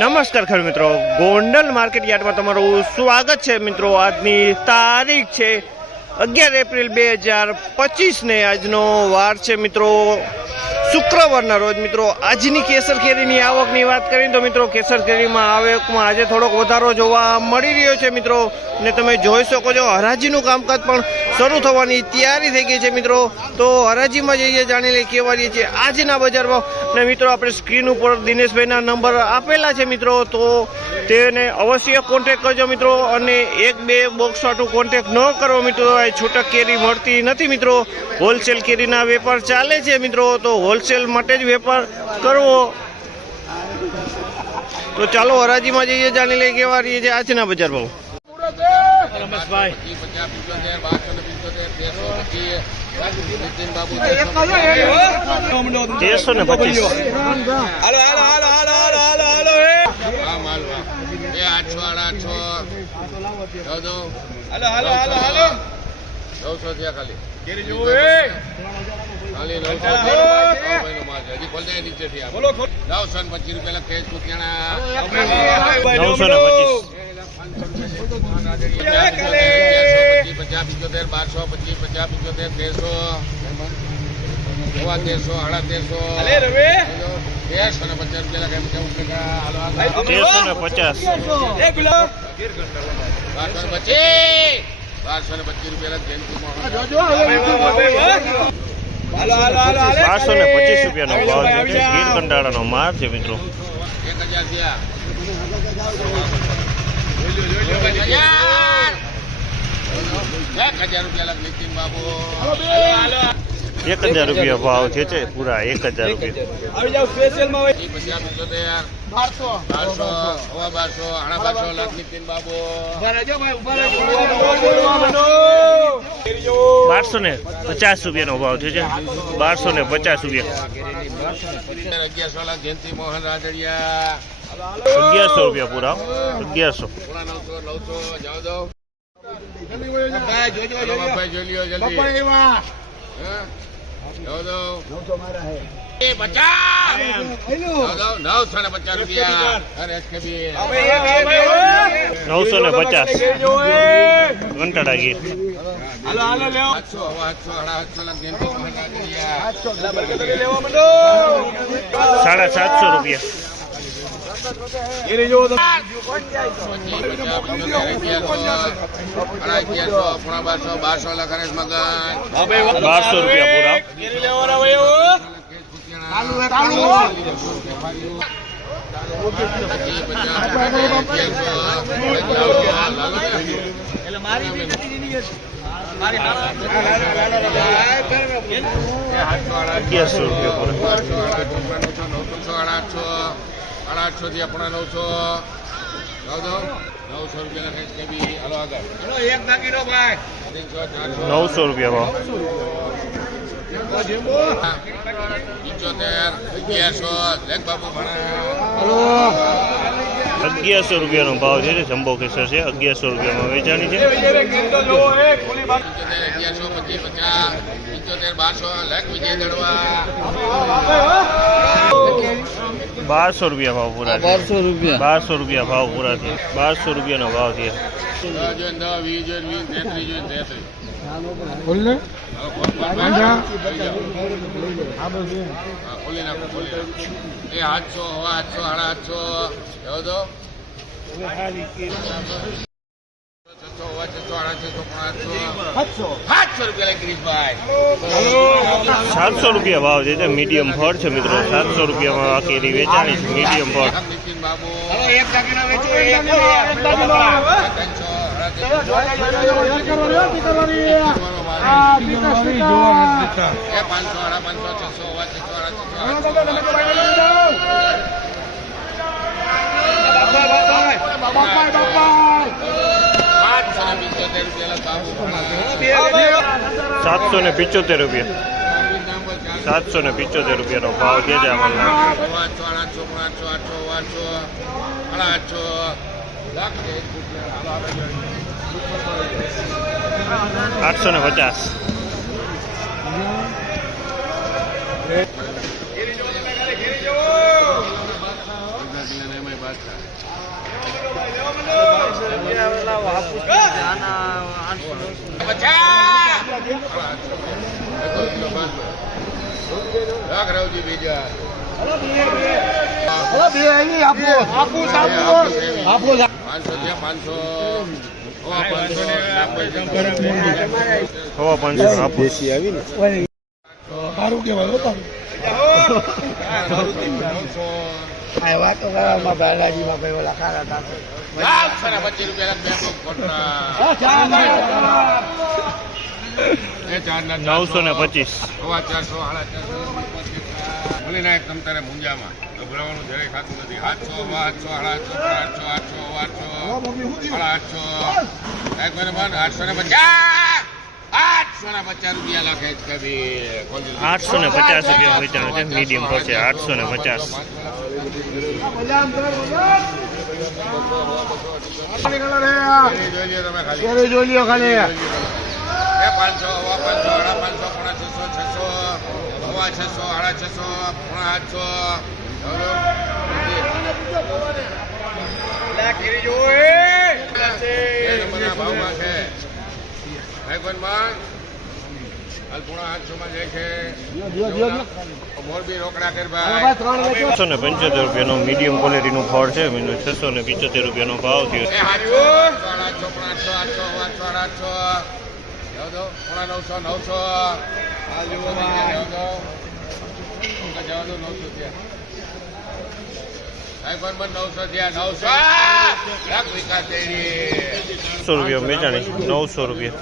નમસ્કાર ખેડૂત મિત્રો. ગોંડલ માર્કેટ યાર્ડમાં તમારું સ્વાગત છે મિત્રો. આજની તારીખ છે અગિયાર એપ્રિલ બે હજાર પચીસને આજનો વાર છે મિત્રો. શુક્રવારના રોજ મિત્રો, આજની કેસર કેરીની આવકની વાત કરીએ તો મિત્રો, કેસર કેરીમાં આવકમાં આજે થોડોક વધારો જોવા મળી રહ્યો છે મિત્રો. ને તમે જોઈ શકો છો, હરાજીનું કામકાજ પણ શરૂ થવાની તૈયારી થઈ ગઈ છે મિત્રો. તો હરાજીમાં જઈએ, જાણી લઈએ કેવા રહીએ છીએ આજના બજારમાં. ને મિત્રો, આપણે સ્ક્રીન ઉપર દિનેશભાઈના નંબર આપેલા છે મિત્રો. તો તેને અવશ્ય કોન્ટેક કરજો મિત્રો, અને એક, બે બોક્સ વાટું કોન્ટેક ન કરો મિત્રો છૂટક કેરી મળતી નથી મિત્રો. હોલસેલ કેરીના વેપાર ચાલે છે મિત્રો, તો હોલસેલ માટે જ વેપાર કરવો. તો ચાલો હરાજીમાં જઈએ જાણી લઈએ કેવા રહીએ છે આજના બજાર ભાવ. ને પચીસ. તેરસો નવસો થયા ખાલી. ખાલી નવસો ભાઈનો માલ છે. હજી ખોલતા નીચેથી આપ. નવસો ને પચીસ. રૂપિયા પચીસ પંચોતેર બારસો પચીસ પચાસ પંચોતેર તેરસો સવા તેરસો સાડા તેરસો. તેરસો ને પચાસ રૂપિયા કેમ કેવું કે હાલો હાલો. તેરસો ને પચાસ. બારસો ને પચીસ. બારસો ને પચીસ રૂપિયા બારસો ને પચીસ રૂપિયાનો ભાવ છે ગીર કંટાળાનો માર છે મિત્રો. એક હજાર રૂપિયા ભાવ છે છે પૂરા એક હજાર રૂપિયા. બારસો. હવા બારસો સાડા બારસો લખ નીતિન બાબુ. બારસો ને પચાસ રૂપિયાનો ભાવ છે છે. બારસો ને પચાસ રૂપિયા. અગિયારસો લાખ જયંતિ મોહન રાદડિયા. અગિયારસો રૂપિયા પૂરા. અગિયારસો. પોણા નવસો નવસો જાઓ બાપાઈ જોઈ લ્યો જલ્દી. જાઓ જાઓ. નવસો એસકેબી નવસો ને પચાસ કંટાળા ગીર સાડા સાતસો રૂપિયા. બારસો રૂપિયા બારસો બારસો લાખ હરેશ મગન બારસો રૂપિયા પૂરા અગિયારસો રૂપિયા આઠસો થી આપણા નવસો. નવસો રૂપિયા છે બી હાલો આગળ ત્રણસો ચારસો નવસો રૂપિયા અગિયારસો રૂપિયાનો ભાવ છે જમ્બો કેસર છે અગિયારસો રૂપિયામાં વેચાણી છે. અગિયારસો પચીસ પચાસ પંચોતેર બારસો લેખ વિજય દડવા બારસો રૂપિયા ભાવ પૂરા બારસો રૂપિયા. બારસો રૂપિયા ભાવ પૂરા થયા. બારસો રૂપિયાનો ભાવ થયા. હા, ખોલી નાખો ખોલી નાખો. એ આઠસો હવા આઠસો સાડા તો સાતસો રૂપિયા ભાવ છે તે મીડિયમ ફળ છે મિત્રો. સાતસો રૂપિયામાં આ કેરી વેચાણી છે મીડિયમ ફળ. નીતિન બાબુ. સાતસો ને પિચોતેર રૂપિયા સાતસો ને પિચોતેર રૂપિયાનો ભાવ છે છે આમાં આઠસો આઠસો આઠસો આઠસો આઠસો સાડા આઠસો લાખ આઠસો ને પચાસ રાવજી બીજા પાંચસો. પાંચસો સારું કહેવાય હો તારું. બાલાજીમાં ભાઈ ઓલા ખારા પચીસ રૂપિયા ના નવસો ને પચીસ. ચારસો સાડા ચારસો. ભલે ના તમ તારે મુંજામાં. ગભરાવાનું જરાય ખાતું નથી. આઠસો આઠસો આઠસો આઠસો આઠસો આઠસો સાડા આઠસો એક મને મન આઠસો ને પચાસ આઠસો ને પચાસ. રૂપિયા કભી આઠસો ને પચાસ રૂપિયા વેચાણ છે મીડિયમ પર છે. આઠસો ને પચાસ જોઈ લ્યો તમે ખાલી. પાંચસો પાંચસો સાડા પાંચસો પોણા છસો છસો. હવા છસો સાડા છસો પોણા આઠસો. ભાવમાં છે. ભાઈબંધમાં હાલ પોણા આઠસોમાં જાય છે. મોરબી રોકડા કરવા છસો ને પંચોતેર રૂપિયાનો મીડિયમ ક્વોલિટીનું ફળ છે. મીનો છસો ને પિચોતેર રૂપિયાનો ભાવ થયો પોણા નવસો નવસો જાઓ દો નવસો ત્યાં નવસો ત્યાં નવસો. લાખ વિકાસ નવસો રૂપિયા વેચાણી નવસો રૂપિયા.